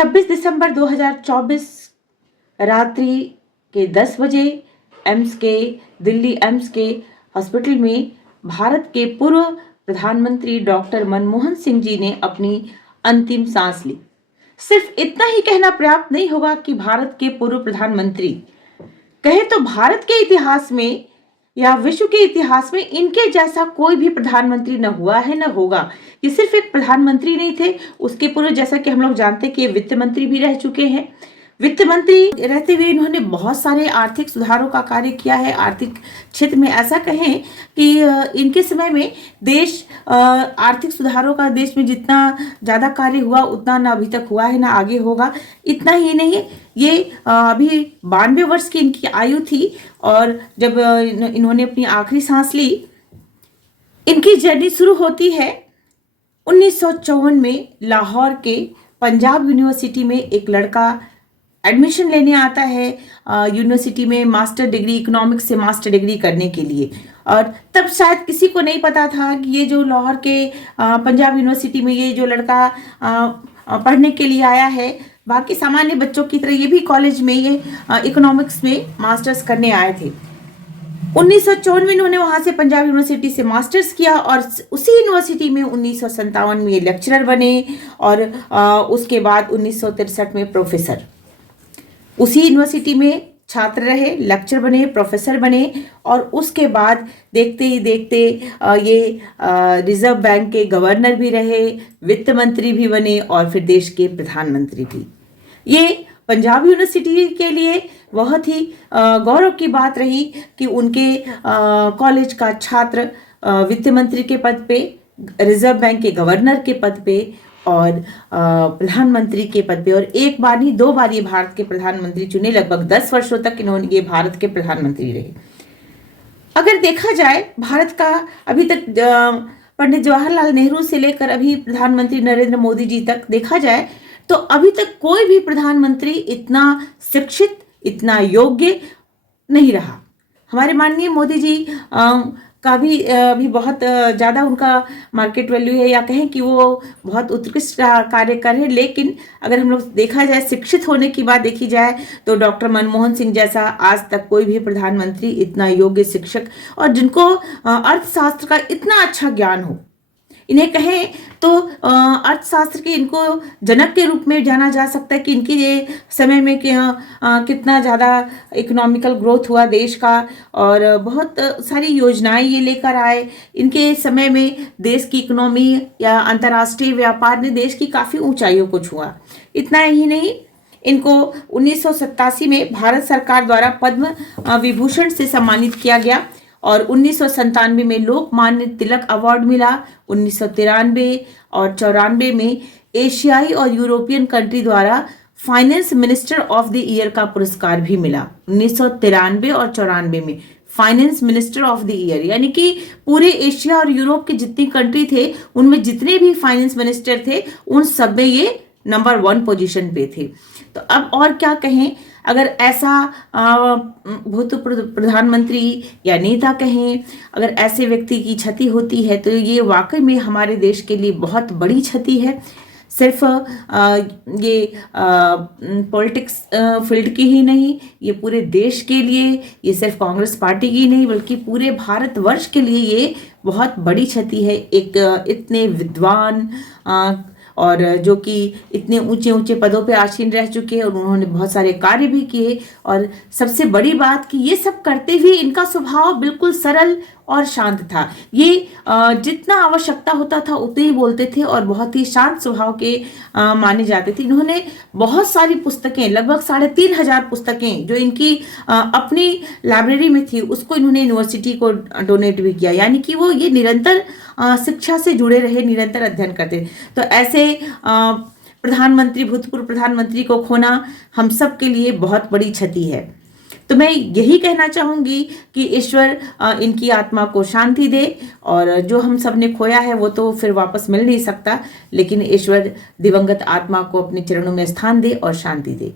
26 दिसंबर 2024 रात्रि के 10 बजे दिल्ली एम्स के हॉस्पिटल में भारत के पूर्व प्रधानमंत्री डॉक्टर मनमोहन सिंह जी ने अपनी अंतिम सांस ली। सिर्फ इतना ही कहना पर्याप्त नहीं होगा कि भारत के पूर्व प्रधानमंत्री, कहे तो भारत के इतिहास में या विश्व के इतिहास में इनके जैसा कोई भी प्रधानमंत्री न हुआ है न होगा। ये सिर्फ एक प्रधानमंत्री नहीं थे, उसके पूर्व जैसा कि हम लोग जानते हैं कि वित्त मंत्री भी रह चुके हैं। वित्त मंत्री रहते हुए इन्होंने बहुत सारे आर्थिक सुधारों का कार्य किया है। आर्थिक क्षेत्र में ऐसा कहें कि इनके समय में देश आर्थिक सुधारों का देश में जितना ज़्यादा कार्य हुआ उतना ना अभी तक हुआ है ना आगे होगा। इतना ही नहीं, ये अभी 92 वर्ष की इनकी आयु थी और जब इन्होंने अपनी आखिरी सांस ली, इनकी जर्नी शुरू होती है 1954 में। लाहौर के पंजाब यूनिवर्सिटी में एक लड़का एडमिशन लेने आता है यूनिवर्सिटी में मास्टर डिग्री, इकोनॉमिक्स से मास्टर डिग्री करने के लिए। और तब शायद किसी को नहीं पता था कि ये जो लाहौर के पंजाब यूनिवर्सिटी में ये जो लड़का पढ़ने के लिए आया है, बाकी सामान्य बच्चों की तरह ये भी कॉलेज में ये इकोनॉमिक्स में मास्टर्स करने आए थे। 1954 में इन्होंने वहां से पंजाब यूनिवर्सिटी से मास्टर्स किया और उसी यूनिवर्सिटी में 1957 में ये लेक्चरर बने और उसके बाद 1963 में प्रोफेसर। उसी यूनिवर्सिटी में छात्र रहे, लेक्चर बने, प्रोफेसर बने और उसके बाद देखते ही देखते ये रिजर्व बैंक के गवर्नर भी रहे, वित्त मंत्री भी बने और फिर देश के प्रधानमंत्री भी। ये पंजाब यूनिवर्सिटी के लिए बहुत ही गौरव की बात रही कि उनके कॉलेज का छात्र वित्त मंत्री के पद पे, रिजर्व बैंक के गवर्नर के पद पे और प्रधानमंत्री के पद पे, और एक बार नहीं 2 बार ये भारत के प्रधानमंत्री चुने। लगभग 10 वर्षों तक इन्होंने ये भारत के प्रधानमंत्री रहे। अगर देखा जाए भारत का अभी तक पंडित जवाहरलाल नेहरू से लेकर अभी प्रधानमंत्री नरेंद्र मोदी जी तक देखा जाए तो अभी तक कोई भी प्रधानमंत्री इतना शिक्षित, इतना योग्य नहीं रहा। हमारे माननीय मोदी जी का भी बहुत ज़्यादा उनका मार्केट वैल्यू है, या कहें कि वो बहुत उत्कृष्ट कार्य कर रहे हैं। लेकिन अगर हम लोग देखा जाए, शिक्षित होने की बात देखी जाए तो डॉक्टर मनमोहन सिंह जैसा आज तक कोई भी प्रधानमंत्री इतना योग्य शिक्षक और जिनको अर्थशास्त्र का इतना अच्छा ज्ञान हो, इन्हें कहें तो अर्थशास्त्र के इनको जनक के रूप में जाना जा सकता है कि इनके ये समय में कितना ज़्यादा इकोनॉमिकल ग्रोथ हुआ देश का और बहुत सारी योजनाएं ये लेकर आए। इनके समय में देश की इकोनॉमी या अंतर्राष्ट्रीय व्यापार ने देश की काफ़ी ऊंचाइयों को छुआ। इतना ही नहीं, इनको 1987 में भारत सरकार द्वारा पद्म विभूषण से सम्मानित किया गया और 1997 में लोकमान्य तिलक अवार्ड मिला। 1993 और 94 में एशियाई और यूरोपियन कंट्री द्वारा finance minister of the year का पुरस्कार भी मिला। 1993 और 94 में finance minister of the year, यानी कि पूरे एशिया और यूरोप के जितनी कंट्री थे उनमें जितने भी फाइनेंस मिनिस्टर थे उन सब में ये नंबर 1 पोजीशन पे थे। तो अब और क्या कहें, अगर ऐसा भूतपूर्व प्रधानमंत्री या नेता कहें, अगर ऐसे व्यक्ति की क्षति होती है तो ये वाकई में हमारे देश के लिए बहुत बड़ी क्षति है। सिर्फ ये पॉलिटिक्स फील्ड की ही नहीं, ये पूरे देश के लिए, ये सिर्फ कांग्रेस पार्टी की नहीं बल्कि पूरे भारतवर्ष के लिए ये बहुत बड़ी क्षति है। एक इतने विद्वान और जो कि इतने ऊंचे ऊंचे पदों पे आसीन रह चुके हैं और उन्होंने बहुत सारे कार्य भी किए, और सबसे बड़ी बात कि ये सब करते हुए इनका स्वभाव बिल्कुल सरल और शांत था। ये जितना आवश्यकता होता था उतने ही बोलते थे और बहुत ही शांत स्वभाव के माने जाते थे। इन्होंने बहुत सारी पुस्तकें, लगभग 3500 पुस्तकें जो इनकी अपनी लाइब्रेरी में थी उसको इन्होंने यूनिवर्सिटी को डोनेट भी किया, यानी कि वो ये निरंतर शिक्षा से जुड़े रहे, निरंतर अध्ययन करते। तो ऐसे प्रधानमंत्री, भूतपूर्व प्रधानमंत्री को खोना हम सब के लिए बहुत बड़ी क्षति है। तो मैं यही कहना चाहूंगी कि ईश्वर इनकी आत्मा को शांति दे, और जो हम सब ने खोया है वो तो फिर वापस मिल नहीं सकता, लेकिन ईश्वर दिवंगत आत्मा को अपने चरणों में स्थान दे और शांति दे।